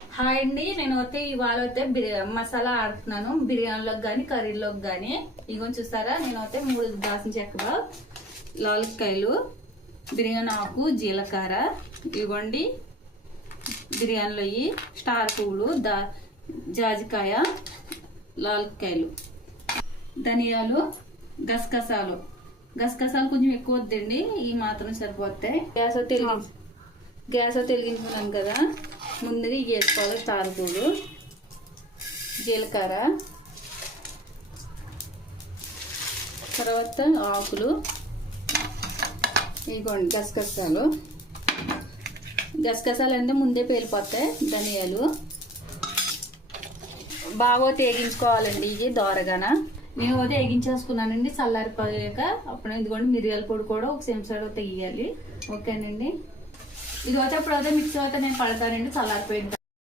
Hi అండి, నేను అయితే ఇవాళ అయితే మసాలా ఆడుతున్నాను. బిర్యానీలోకి కానీ కర్రీలోకి కానీ. ఇగోని చూస్తారా, నేను అయితే 3 దాల్చిన చెక్కలు, లాలికాయలు, బిర్యానీ ఆకు, జీలకర్ర, ఇవ్వండి బిర్యానీలో స్టార్ పువ్వులు, జాజికాయ, లాలికాయలు, ధనియాలు, గసగసాలు. గసగసాలు కొంచెం ఎక్కువ వద్దండి, ఈ మాత్రం సరిపోతాయి. గ్యాస్ వెలిగించుకున్నాను కదా, ముందుగా ఇవి వేసుకోవాలి. స్టార్ పువ్వులు, జీలకర్ర, తర్వాత ఆకులు, ఇదిగోండి గసగసాలు. గసగసాలు అంటే ముందే పేలిపోతాయి. ధనియాలు బాగా వేగించుకోవాలండి, ఇది దోరగాన. నేను అయితే వేగించేసుకున్నానండి. చల్లారిపోయాక అప్పుడు ఇదిగోండి మిరియాల పొడి కూడా ఒక చెంచాడు తెయ్యాలి. ఓకేనండి, ఇది అయితే ఇప్పుడు అయితే మిక్సీ అయితే నేను పడతానండి. చల్లారిపోయింది.